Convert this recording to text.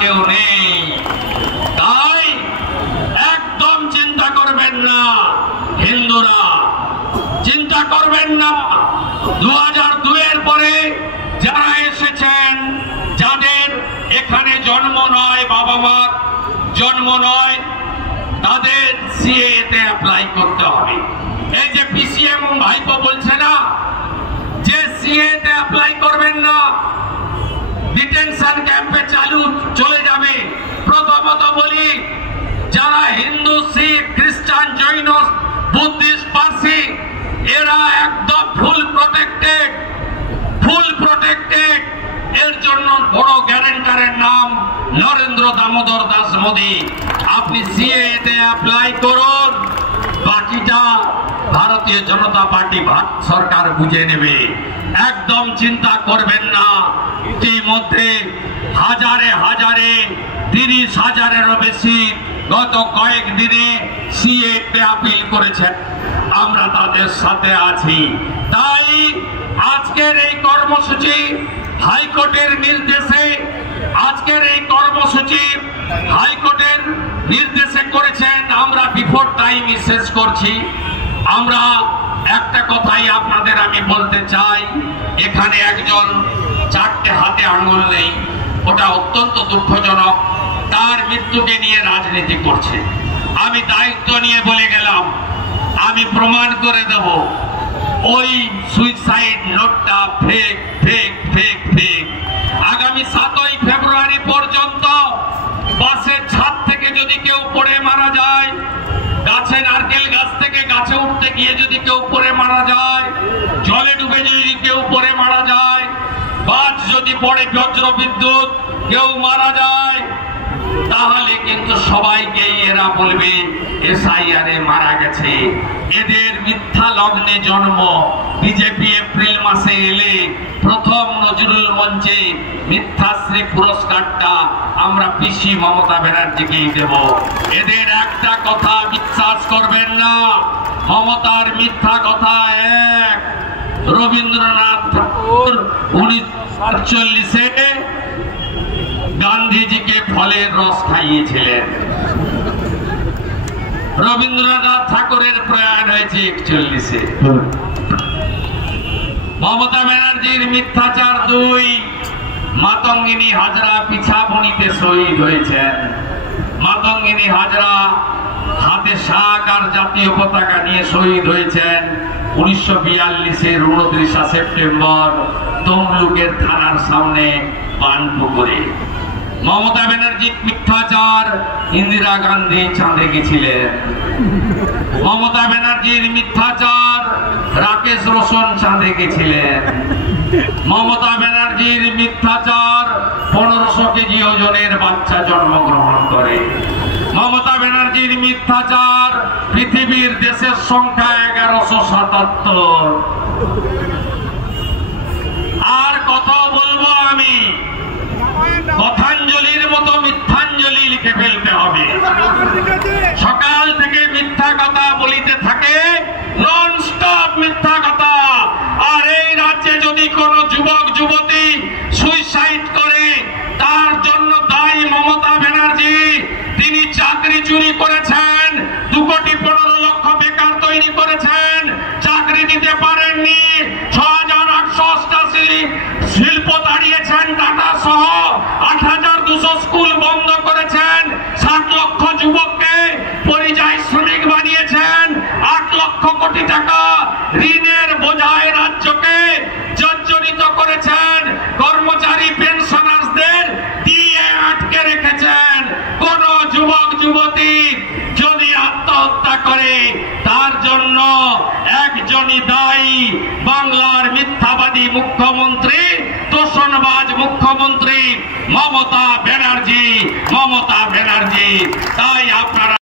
কেউ নেই। তাই একদম চিন্তা করবেন না হিন্দুরা, চিন্তা করবেন না। 2002-এর পরে যারা এসেছেন, যাদের এখানে জন্ম নয়, বাবা মার জন্ম নয়, তাদের সিএতে অ্যাপ্লাই করতে হবে। এই যে পিসিএম ভাইপো বলছে না যে সিএতে অ্যাপ্লাই করবেন না, ডিটেনশন ক্যাম্পে চলে যাবে। প্রথমত বলি, যারা হিন্দু, শিখ, খ্রিস্টান, জৈন, বুদ্ধিস্ট, পার্সি, এরা একদম ফুল প্রোটেক্টেড। এর জন্য বড় গ্যারান্টারের নাম নরেন্দ্র দামোদর দাস মোদী। আপনি সিএতে অ্যাপ্লাই করুন, বাকিটা ভারতীয় জনতা পার্টি সরকার বুঝে নেবে। একদম চিন্তা করবেন না। ইতিমধ্যে হাজারে 30,000-এরও বেশি গত কয়েকদিনে সিএতে আপিল করেছেন। আমরা তাদের সাথে আছি। তাই আজকের এই কর্মসূচি হাইকোর্টের নির্দেশে, হাইকোর্টের নির্দেশে করেছেন। আমরা বিফোর টাইমই শেষ করছি। আমরা একটা কথাই আপনাদের আমি বলতে চাই, এখানে একজন 4টে হাতে আঙুল নেই, ওটা অত্যন্ত দুঃখজনক। তার মৃত্যুকে নিয়ে রাজনীতি করছে। আমি দায়িত্ব নিয়ে বলে গেলাম, আমি প্রমাণ করে দেব ওই সুইসাইড নোটটা ফেক। আগামী 7ই ফেব্রুয়ারি পর্যন্ত বাসের ছাদ থেকে যদি কেউ পড়ে মারা যায়, গাছে, নারকেল গাছ থেকে গাছে উঠতে গিয়ে যদি কেউ পড়ে মারা যায়, জলে ডুবে যদি কেউ পড়ে মারা যায়, বাজ যদি পড়ে বজ্র বিদ্যুৎ কেউ মারা যায়, তাহলে কিন্তু সবাইকে এরা বলবে এসআইআরে মারা গেছে। এদের মিথ্যা লগ্নে জন্ম। বিজেপি এপ্রিল মাসে এলে প্রথম নজরুল মঞ্চে মিথ্যাশ্রী পুরস্কারটা আমরা পিসি মমতা ব্যানার্জিকেই দেব। এদের একটা কথা বিশ্বাস করবেন না, মমতার মিথ্যা কথা এক। রবীন্দ্রনাথ ঠাকুর 1948-এ গান্ধীজিকে ফলের রস খাইয়েছিলেন। রবীন্দ্রনাথ ঠাকুরের প্রয়াণ হয়েছে 41-এ। মমতা ব্যানার্জির মিথ্যাচার 2। মাতঙ্গিনী হাজরা পিছাবনিতে শহীদ হয়েছেন। মাতঙ্গিনী হাজরা হাতে শাক আর জাতীয় পতাকা নিয়ে শহীদ হয়েছেন 1942-এর 29 সেপ্টেম্বর তমলুকের থানার সামনে পানপুকুরে। মমতা ব্যানার্জির মিথ্যাচার, ইন্দিরা গান্ধী চাঁদে গেছিলেন। মমতা ব্যানার্জির মিথ্যাচার, রাকেশ রোশন চাঁদে গেছিলেন। মমতা ব্যানার্জির মিথ্যাচার, 1500 কেজি ওজনের বাচ্চা জন্মগ্রহণ করে। মমতা ব্যানার্জির মিথ্যাচার, পৃথিবীর দেশের সংখ্যা 1177। আর কত বলবো আমি? কথাঞ্জলির মতো মিথ্যাঞ্জলি লিখে ফেলতে হবে। সকাল থেকে মিথ্যা কথা বলিতে থাকে, নন স্টপ মিথ্যা কথা। আর এই রাজ্যে যদি কোনো যুবক যুবতী সুইসাইড করে, তার জন্য দায়ী মমতা ব্যানার্জি। তিনি চাকরি চুরি করেছেন, 2,15,00,000 বেকার তৈরি করেছেন, চাকরি দিতে পারেননি, 6,888 শিল্প দাঁড়িয়েছেন টাটা সহ, 8,200 স্কুল বন্ধ করেছেন, 7 লক্ষ যুবককে পরিযায়ী শ্রমিক বানিয়েছেন, 8 লক্ষ কোটি টাকা ঋণের বোঝায় রাজ্যকে জর্জরিত করেছেন, কর্মচারী পেনশনারদের দিয়ে আটকে রেখেছেন। কোন যুবক যুবতী যদি আত্মহত্যা করে, তার জন্য একজনই দায়ী, বাংলার মিথ্যাবাদী মুখ্যমন্ত্রী, তোষণবাজ মুখ্যমন্ত্রী মমতা ব্যানার্জি। তাই আপনারা